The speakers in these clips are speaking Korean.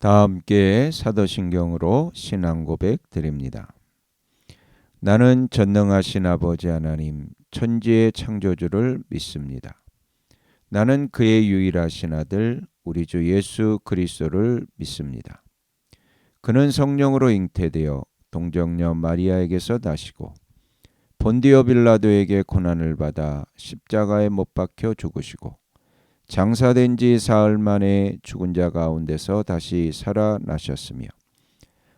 다 함께 사도신경으로 신앙 고백 드립니다. 나는 전능하신 아버지 하나님 천지의 창조주를 믿습니다. 나는 그의 유일하신 아들 우리 주 예수 그리스도를 믿습니다. 그는 성령으로 잉태되어 동정녀 마리아에게서 나시고 본디오 빌라도에게 고난을 받아 십자가에 못 박혀 죽으시고 장사된 지 사흘 만에 죽은 자 가운데서 다시 살아나셨으며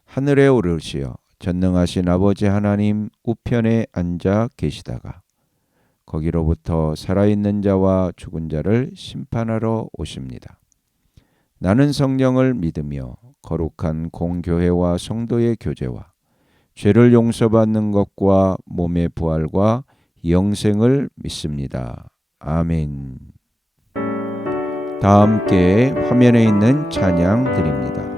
하늘에 오르시어 전능하신 아버지 하나님 우편에 앉아 계시다가 거기로부터 살아있는 자와 죽은 자를 심판하러 오십니다. 나는 성령을 믿으며 거룩한 공교회와 성도의 교제와 죄를 용서받는 것과 몸의 부활과 영생을 믿습니다. 아멘. 다 함께 화면에 있는 찬양 드립니다.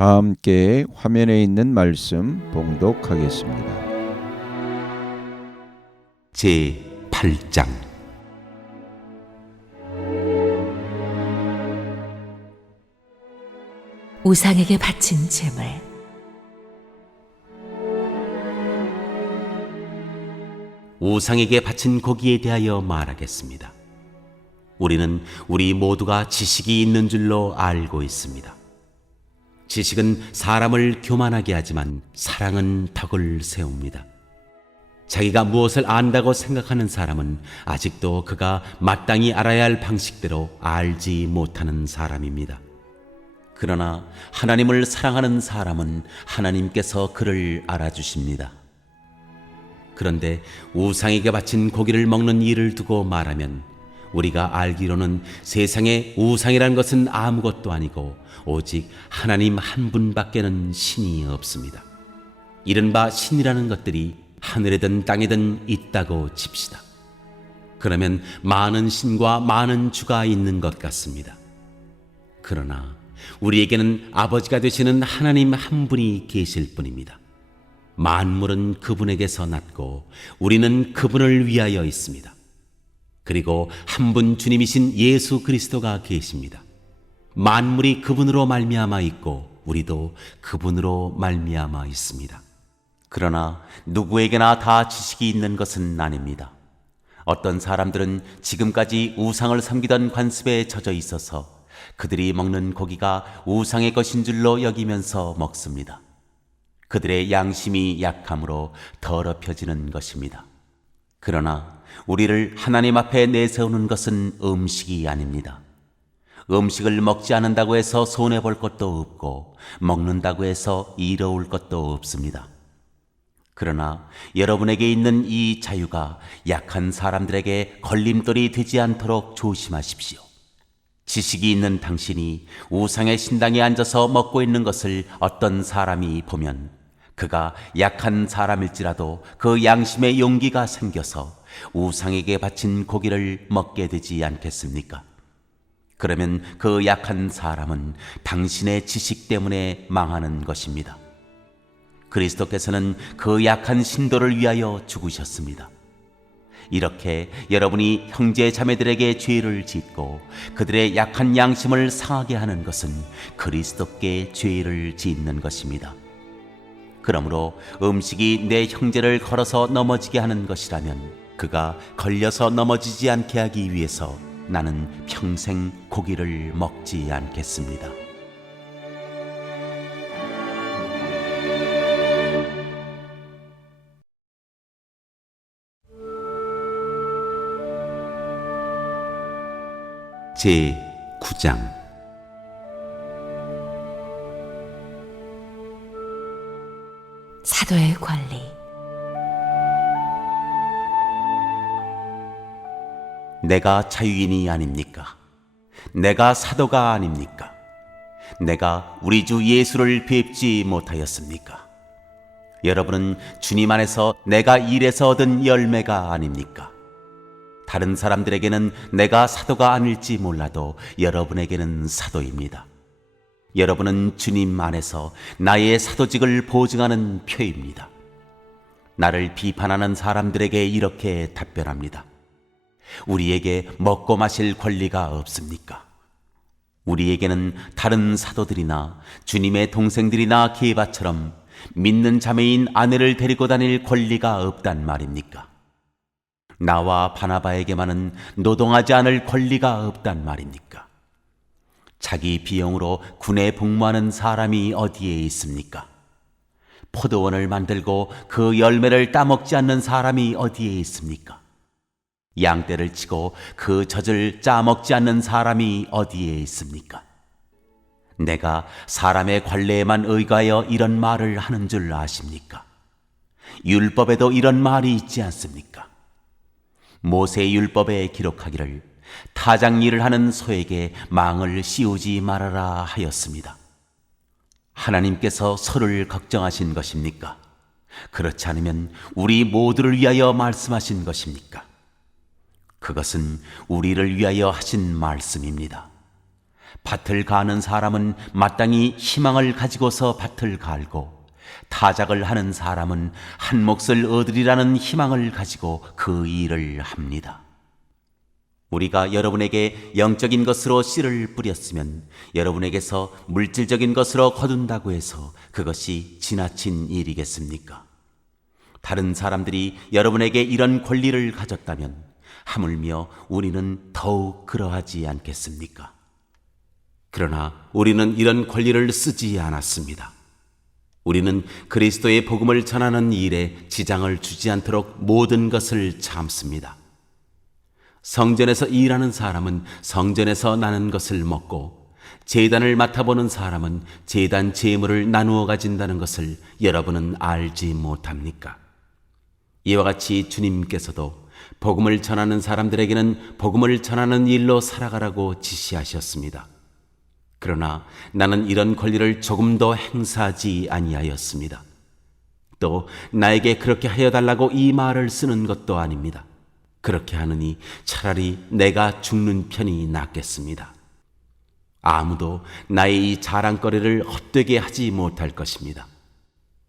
다 함께 화면에 있는 말씀 봉독하겠습니다. 제 8장. 우상에게 바친 제물. 우상에게 바친 고기에 대하여 말하겠습니다. 우리는 우리 모두가 지식이 있는 줄로 알고 있습니다. 지식은 사람을 교만하게 하지만 사랑은 덕을 세웁니다. 자기가 무엇을 안다고 생각하는 사람은 아직도 그가 마땅히 알아야 할 방식대로 알지 못하는 사람입니다. 그러나 하나님을 사랑하는 사람은 하나님께서 그를 알아주십니다. 그런데 우상에게 바친 고기를 먹는 일을 두고 말하면 우리가 알기로는 세상에 우상이라는 것은 아무것도 아니고 오직 하나님 한 분밖에는 신이 없습니다. 이른바 신이라는 것들이 하늘에든 땅에든 있다고 칩시다. 그러면 많은 신과 많은 주가 있는 것 같습니다. 그러나 우리에게는 아버지가 되시는 하나님 한 분이 계실 뿐입니다. 만물은 그분에게서 났고 우리는 그분을 위하여 있습니다. 그리고 한 분 주님이신 예수 그리스도가 계십니다. 만물이 그분으로 말미암아 있고 우리도 그분으로 말미암아 있습니다. 그러나 누구에게나 다 지식이 있는 것은 아닙니다. 어떤 사람들은 지금까지 우상을 섬기던 관습에 젖어 있어서 그들이 먹는 고기가 우상의 것인 줄로 여기면서 먹습니다. 그들의 양심이 약함으로 더럽혀지는 것입니다. 그러나 우리를 하나님 앞에 내세우는 것은 음식이 아닙니다. 음식을 먹지 않는다고 해서 손해볼 것도 없고 먹는다고 해서 이로울 것도 없습니다. 그러나 여러분에게 있는 이 자유가 약한 사람들에게 걸림돌이 되지 않도록 조심하십시오. 지식이 있는 당신이 우상의 신당에 앉아서 먹고 있는 것을 어떤 사람이 보면 그가 약한 사람일지라도 그 양심의 용기가 생겨서 우상에게 바친 고기를 먹게 되지 않겠습니까? 그러면 그 약한 사람은 당신의 지식 때문에 망하는 것입니다. 그리스도께서는 그 약한 신도를 위하여 죽으셨습니다. 이렇게 여러분이 형제 자매들에게 죄를 짓고 그들의 약한 양심을 상하게 하는 것은 그리스도께 죄를 짓는 것입니다. 그러므로 음식이 내 형제를 걸어서 넘어지게 하는 것이라면 그가 걸려서 넘어지지 않게 하기 위해서 나는 평생 고기를 먹지 않겠습니다. 제 9장. 사도의 권리. 내가 자유인이 아닙니까? 내가 사도가 아닙니까? 내가 우리 주 예수를 뵙지 못하였습니까? 여러분은 주님 안에서 내가 일해서 얻은 열매가 아닙니까? 다른 사람들에게는 내가 사도가 아닐지 몰라도 여러분에게는 사도입니다. 여러분은 주님 안에서 나의 사도직을 보증하는 표입니다. 나를 비판하는 사람들에게 이렇게 답변합니다. 우리에게 먹고 마실 권리가 없습니까? 우리에게는 다른 사도들이나 주님의 동생들이나 게바처럼 믿는 자매인 아내를 데리고 다닐 권리가 없단 말입니까? 나와 바나바에게만은 노동하지 않을 권리가 없단 말입니까? 자기 비용으로 군에 복무하는 사람이 어디에 있습니까? 포도원을 만들고 그 열매를 따먹지 않는 사람이 어디에 있습니까? 양떼를 치고 그 젖을 짜먹지 않는 사람이 어디에 있습니까? 내가 사람의 관례에만 의거하여 이런 말을 하는 줄 아십니까? 율법에도 이런 말이 있지 않습니까? 모세 율법에 기록하기를 타작 일을 하는 소에게 망을 씌우지 말아라 하였습니다. 하나님께서 소를 걱정하신 것입니까? 그렇지 않으면 우리 모두를 위하여 말씀하신 것입니까? 그것은 우리를 위하여 하신 말씀입니다. 밭을 가는 사람은 마땅히 희망을 가지고서 밭을 갈고, 타작을 하는 사람은 한 몫을 얻으리라는 희망을 가지고 그 일을 합니다. 우리가 여러분에게 영적인 것으로 씨를 뿌렸으면 여러분에게서 물질적인 것으로 거둔다고 해서 그것이 지나친 일이겠습니까? 다른 사람들이 여러분에게 이런 권리를 가졌다면 하물며 우리는 더욱 그러하지 않겠습니까? 그러나 우리는 이런 권리를 쓰지 않았습니다. 우리는 그리스도의 복음을 전하는 일에 지장을 주지 않도록 모든 것을 참습니다. 성전에서 일하는 사람은 성전에서 나는 것을 먹고, 제단을 맡아보는 사람은 제단 제물을 나누어 가진다는 것을 여러분은 알지 못합니까? 이와 같이 주님께서도 복음을 전하는 사람들에게는 복음을 전하는 일로 살아가라고 지시하셨습니다. 그러나 나는 이런 권리를 조금도 행사하지 아니하였습니다. 또 나에게 그렇게 하여 달라고 이 말을 쓰는 것도 아닙니다. 그렇게 하느니 차라리 내가 죽는 편이 낫겠습니다. 아무도 나의 이 자랑거리를 헛되게 하지 못할 것입니다.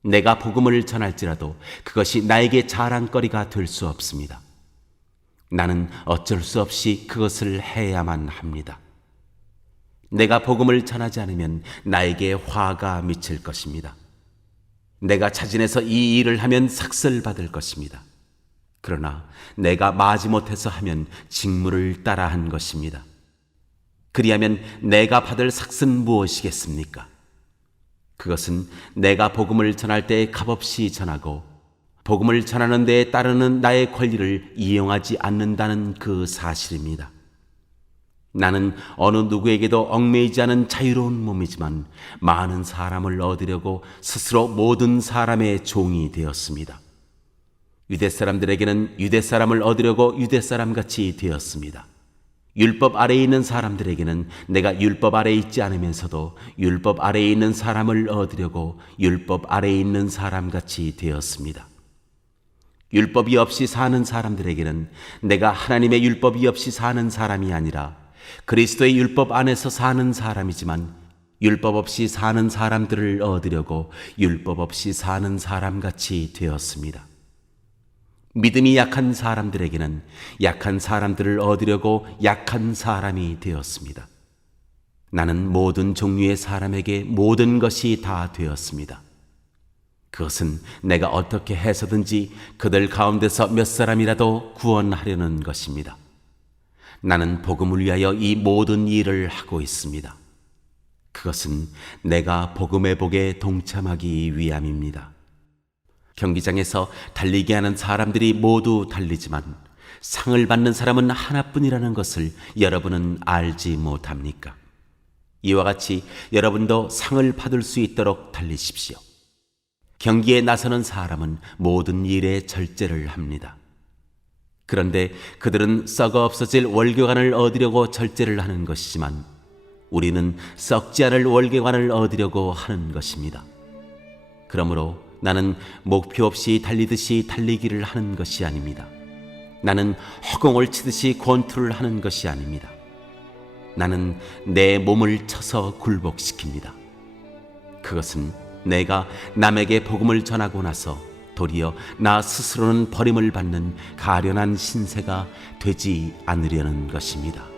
내가 복음을 전할지라도 그것이 나에게 자랑거리가 될 수 없습니다. 나는 어쩔 수 없이 그것을 해야만 합니다. 내가 복음을 전하지 않으면 나에게 화가 미칠 것입니다. 내가 자진해서 이 일을 하면 삭설받을 것입니다. 그러나 내가 마지못해서 하면 직무를 따라한 것입니다. 그리하면 내가 받을 삭은 무엇이겠습니까? 그것은 내가 복음을 전할 때 값없이 전하고 복음을 전하는 데에 따르는 나의 권리를 이용하지 않는다는 그 사실입니다. 나는 어느 누구에게도 얽매이지 않은 자유로운 몸이지만 많은 사람을 얻으려고 스스로 모든 사람의 종이 되었습니다. 유대 사람들에게는 유대 사람을 얻으려고 유대 사람같이 되었습니다. 율법 아래에 있는 사람들에게는 내가 율법 아래에 있지 않으면서도 율법 아래에 있는 사람을 얻으려고 율법 아래에 있는 사람같이 되었습니다. 율법이 없이 사는 사람들에게는 내가 하나님의 율법이 없이 사는 사람이 아니라 그리스도의 율법 안에서 사는 사람이지만 율법 없이 사는 사람들을 얻으려고 율법 없이 사는 사람같이 되었습니다. 믿음이 약한 사람들에게는 약한 사람들을 얻으려고 약한 사람이 되었습니다. 나는 모든 종류의 사람에게 모든 것이 다 되었습니다. 그것은 내가 어떻게 해서든지 그들 가운데서 몇 사람이라도 구원하려는 것입니다. 나는 복음을 위하여 이 모든 일을 하고 있습니다. 그것은 내가 복음의 복에 동참하기 위함입니다. 경기장에서 달리기 하는 사람들이 모두 달리지만 상을 받는 사람은 하나뿐이라는 것을 여러분은 알지 못합니까? 이와 같이 여러분도 상을 받을 수 있도록 달리십시오. 경기에 나서는 사람은 모든 일에 절제를 합니다. 그런데 그들은 썩어 없어질 월계관을 얻으려고 절제를 하는 것이지만 우리는 썩지 않을 월계관을 얻으려고 하는 것입니다. 그러므로 나는 목표 없이 달리듯이 달리기를 하는 것이 아닙니다. 나는 허공을 치듯이 권투를 하는 것이 아닙니다. 나는 내 몸을 쳐서 굴복시킵니다. 그것은 내가 남에게 복음을 전하고 나서 도리어 나 스스로는 버림을 받는 가련한 신세가 되지 않으려는 것입니다.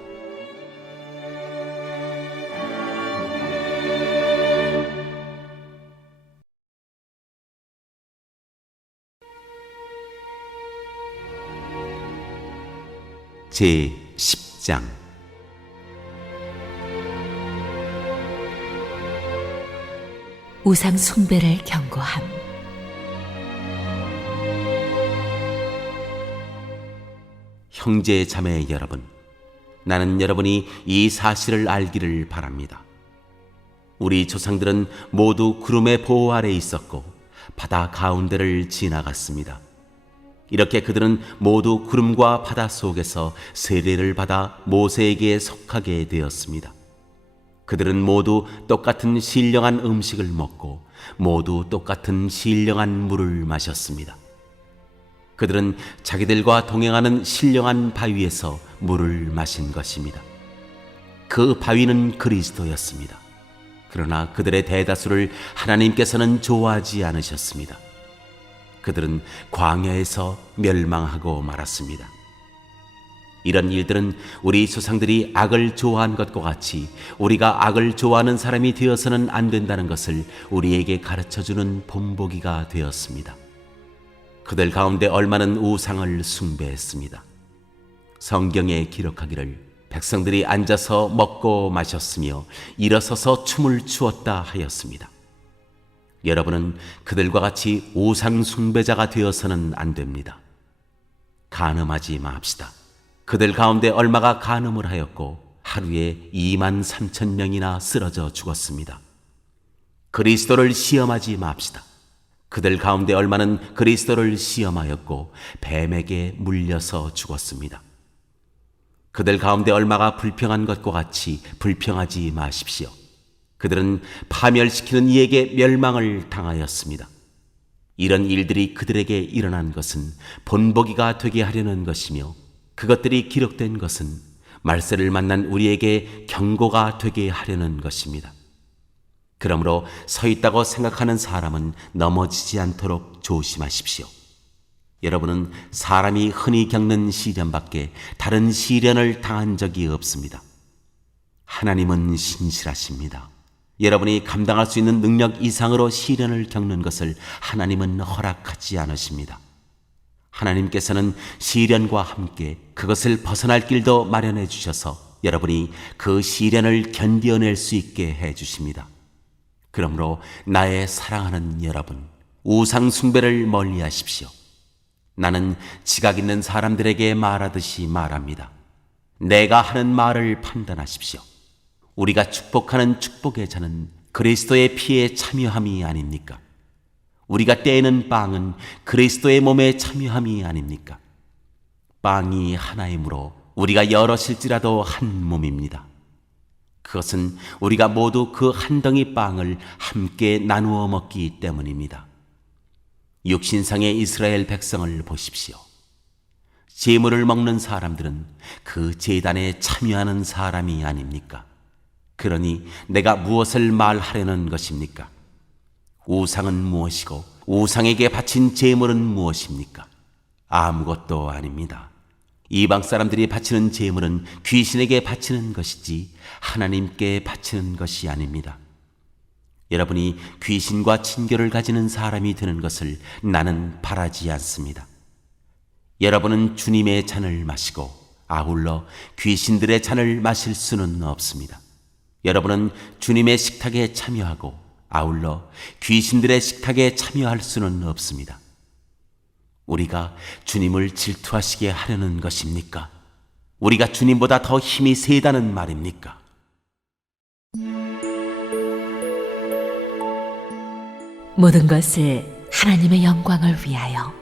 제 10장 우상 숭배를 경고함. 형제 자매 여러분, 나는 여러분이 이 사실을 알기를 바랍니다. 우리 조상들은 모두 구름의 보호 아래 있었고 바다 가운데를 지나갔습니다. 이렇게 그들은 모두 구름과 바다 속에서 세례를 받아 모세에게 속하게 되었습니다. 그들은 모두 똑같은 신령한 음식을 먹고 모두 똑같은 신령한 물을 마셨습니다. 그들은 자기들과 동행하는 신령한 바위에서 물을 마신 것입니다. 그 바위는 그리스도였습니다. 그러나 그들의 대다수를 하나님께서는 좋아하지 않으셨습니다. 그들은 광야에서 멸망하고 말았습니다. 이런 일들은 우리 조상들이 악을 좋아한 것과 같이 우리가 악을 좋아하는 사람이 되어서는 안 된다는 것을 우리에게 가르쳐주는 본보기가 되었습니다. 그들 가운데 얼마는 우상을 숭배했습니다. 성경에 기록하기를 백성들이 앉아서 먹고 마셨으며 일어서서 춤을 추었다 하였습니다. 여러분은 그들과 같이 우상 숭배자가 되어서는 안 됩니다. 간음하지 맙시다. 그들 가운데 얼마가 간음을 하였고 하루에 23,000명이나 쓰러져 죽었습니다. 그리스도를 시험하지 맙시다. 그들 가운데 얼마는 그리스도를 시험하였고 뱀에게 물려서 죽었습니다. 그들 가운데 얼마가 불평한 것과 같이 불평하지 마십시오. 그들은 파멸시키는 이에게 멸망을 당하였습니다. 이런 일들이 그들에게 일어난 것은 본보기가 되게 하려는 것이며 그것들이 기록된 것은 말세를 만난 우리에게 경고가 되게 하려는 것입니다. 그러므로 서 있다고 생각하는 사람은 넘어지지 않도록 조심하십시오. 여러분은 사람이 흔히 겪는 시련밖에 다른 시련을 당한 적이 없습니다. 하나님은 신실하십니다. 여러분이 감당할 수 있는 능력 이상으로 시련을 겪는 것을 하나님은 허락하지 않으십니다. 하나님께서는 시련과 함께 그것을 벗어날 길도 마련해 주셔서 여러분이 그 시련을 견뎌낼 수 있게 해 주십니다. 그러므로 나의 사랑하는 여러분, 우상 숭배를 멀리 하십시오. 나는 지각 있는 사람들에게 말하듯이 말합니다. 내가 하는 말을 판단하십시오. 우리가 축복하는 축복의 잔은 그리스도의 피에 참여함이 아닙니까? 우리가 떼는 빵은 그리스도의 몸에 참여함이 아닙니까? 빵이 하나이므로 우리가 여럿일지라도 한 몸입니다. 그것은 우리가 모두 그 한 덩이 빵을 함께 나누어 먹기 때문입니다. 육신상의 이스라엘 백성을 보십시오. 제물을 먹는 사람들은 그 제단에 참여하는 사람이 아닙니까? 그러니 내가 무엇을 말하려는 것입니까? 우상은 무엇이고 우상에게 바친 제물은 무엇입니까? 아무것도 아닙니다. 이방 사람들이 바치는 제물은 귀신에게 바치는 것이지 하나님께 바치는 것이 아닙니다. 여러분이 귀신과 친교를 가지는 사람이 되는 것을 나는 바라지 않습니다. 여러분은 주님의 잔을 마시고 아울러 귀신들의 잔을 마실 수는 없습니다. 여러분은 주님의 식탁에 참여하고 아울러 귀신들의 식탁에 참여할 수는 없습니다. 우리가 주님을 질투하시게 하려는 것입니까? 우리가 주님보다 더 힘이 세다는 말입니까? 모든 것을 하나님의 영광을 위하여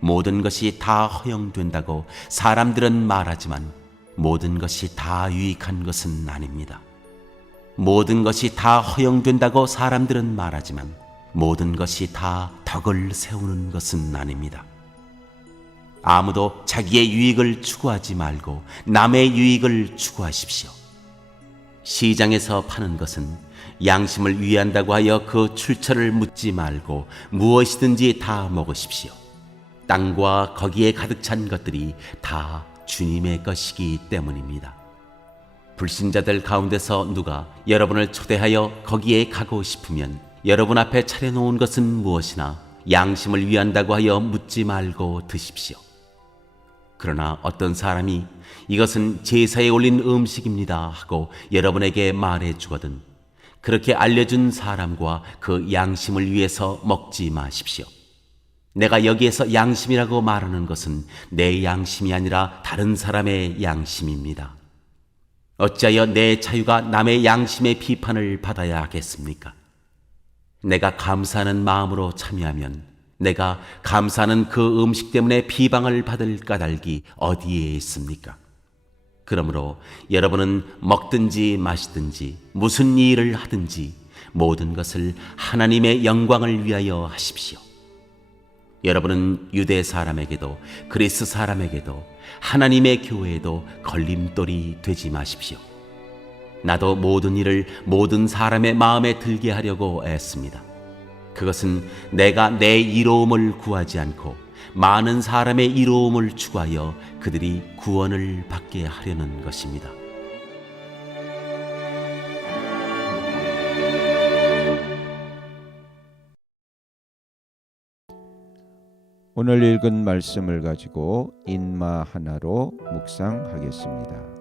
모든 것이 다 허용된다고 사람들은 말하지만 모든 것이 다 유익한 것은 아닙니다. 모든 것이 다 허용된다고 사람들은 말하지만 모든 것이 다 덕을 세우는 것은 아닙니다. 아무도 자기의 유익을 추구하지 말고 남의 유익을 추구하십시오. 시장에서 파는 것은 양심을 위한다고 하여 그 출처를 묻지 말고 무엇이든지 다 먹으십시오. 땅과 거기에 가득 찬 것들이 다 주님의 것이기 때문입니다. 불신자들 가운데서 누가 여러분을 초대하여 거기에 가고 싶으면 여러분 앞에 차려놓은 것은 무엇이나 양심을 위한다고 하여 묻지 말고 드십시오. 그러나 어떤 사람이 이것은 제사에 올린 음식입니다 하고 여러분에게 말해 주거든 그렇게 알려준 사람과 그 양심을 위해서 먹지 마십시오. 내가 여기에서 양심이라고 말하는 것은 내 양심이 아니라 다른 사람의 양심입니다. 어찌하여 내 자유가 남의 양심의 비판을 받아야 하겠습니까? 내가 감사하는 마음으로 참여하면 내가 감사하는 그 음식 때문에 비방을 받을 까닭이 어디에 있습니까? 그러므로 여러분은 먹든지 마시든지 무슨 일을 하든지 모든 것을 하나님의 영광을 위하여 하십시오. 여러분은 유대 사람에게도 그리스 사람에게도 하나님의 교회에도 걸림돌이 되지 마십시오. 나도 모든 일을 모든 사람의 마음에 들게 하려고 애씁니다. 그것은 내가 내 이로움을 구하지 않고 많은 사람의 이로움을 추구하여 그들이 구원을 받게 하려는 것입니다. 오늘 읽은 말씀을 가지고 인마 하나로 묵상하겠습니다.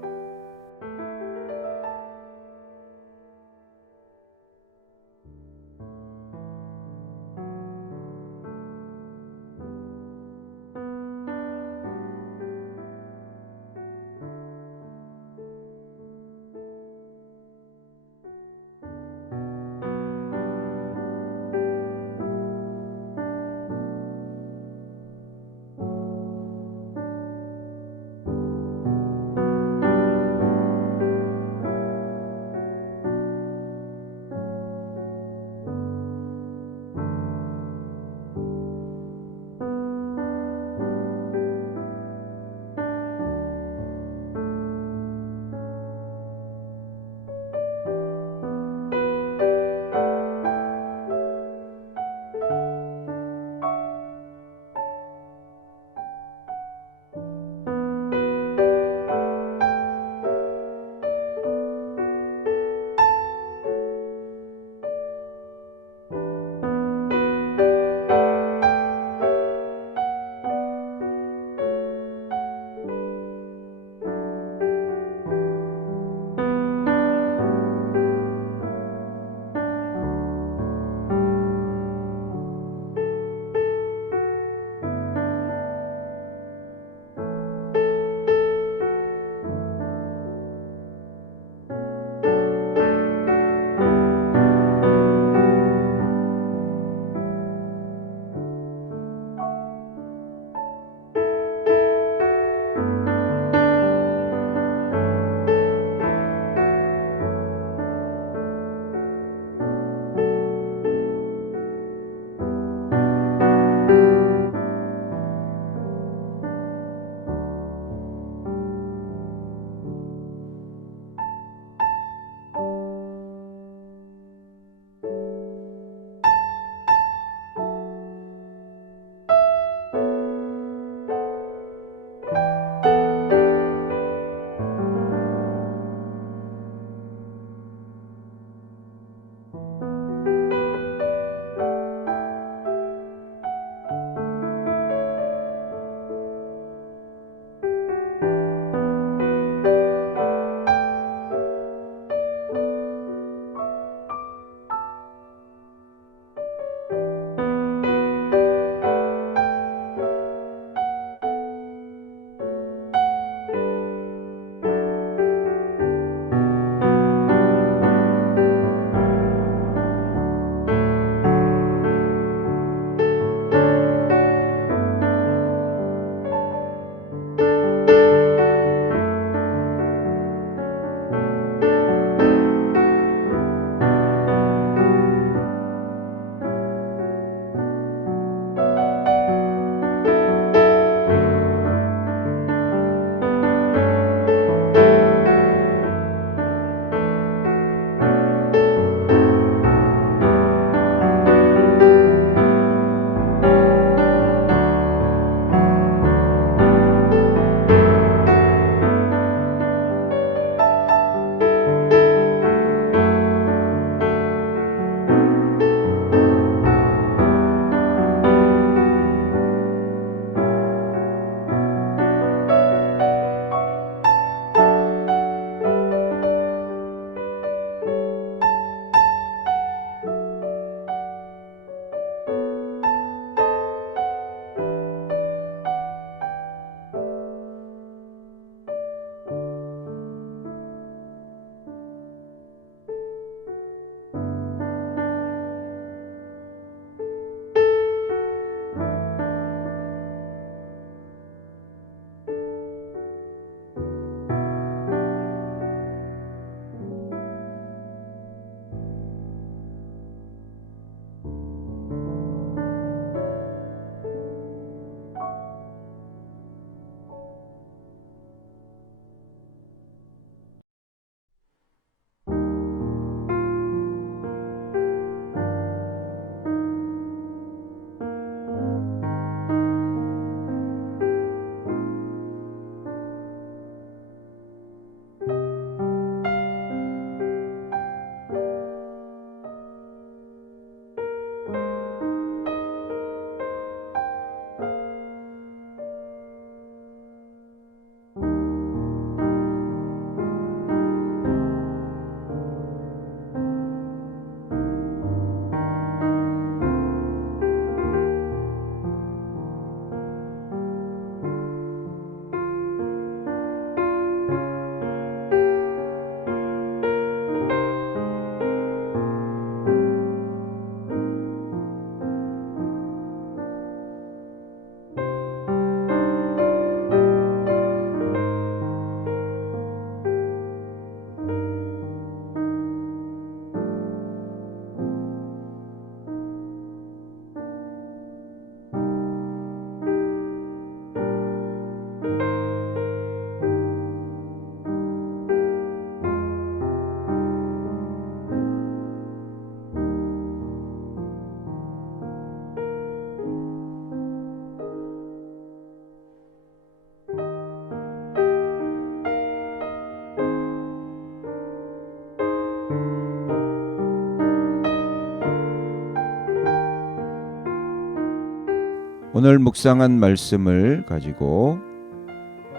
오늘 묵상한 말씀을 가지고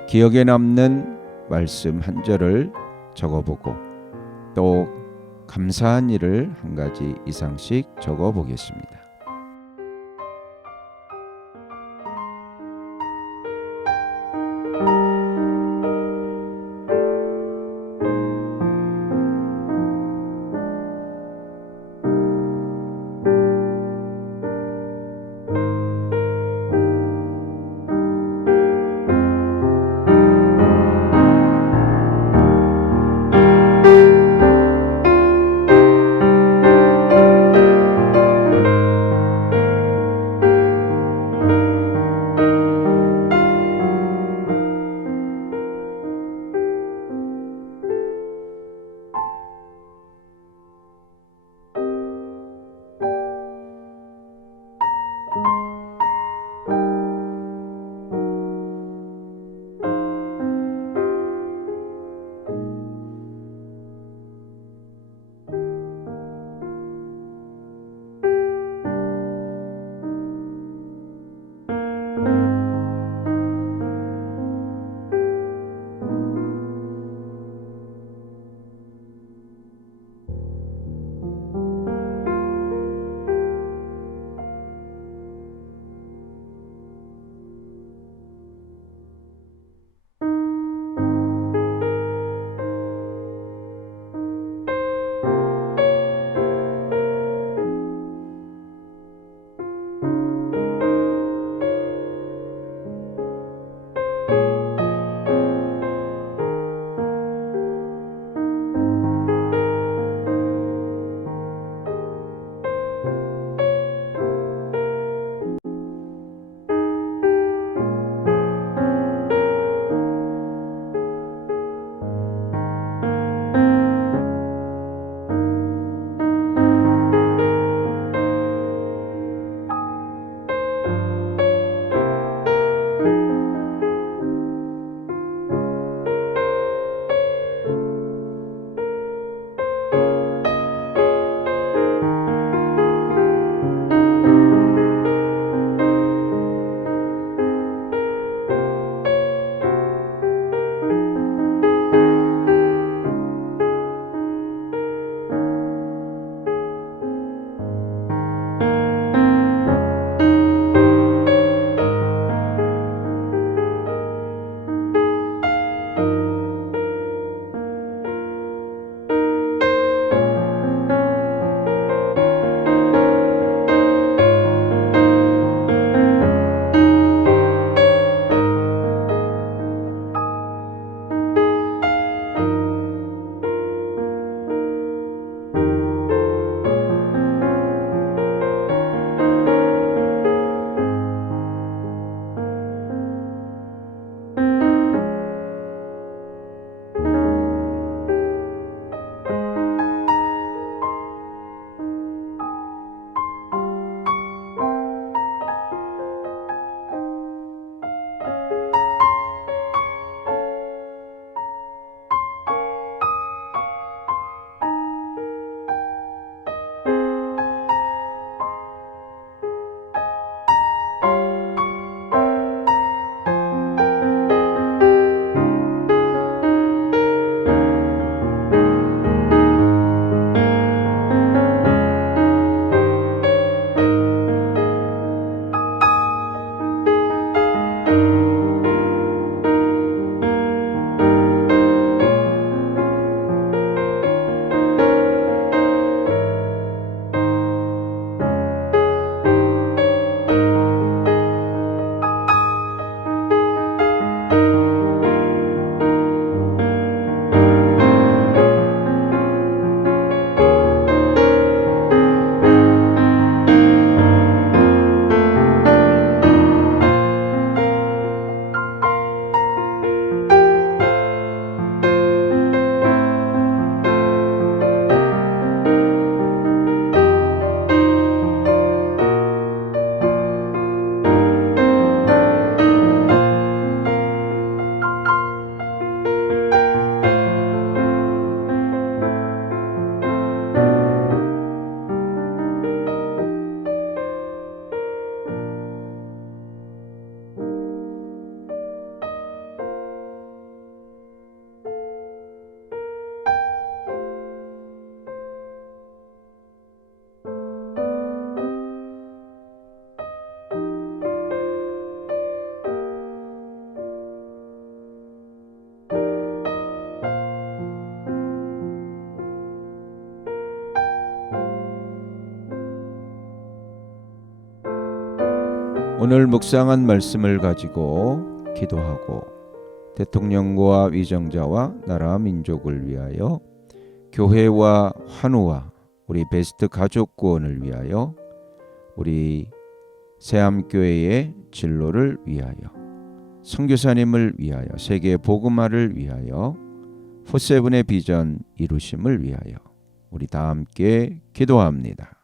기억에 남는 말씀 한 절을 적어보고 또 감사한 일을 한 가지 이상씩 적어보겠습니다. 오늘 묵상한 말씀을 가지고 기도하고 대통령과 위정자와 나라 민족을 위하여 교회와 환우와 우리 베스트 가족 구원을 위하여 우리 새암교회의 진로를 위하여 선교사님을 위하여 세계 복음화를 위하여 포세븐의 비전 이루심을 위하여 우리 다 함께 기도합니다.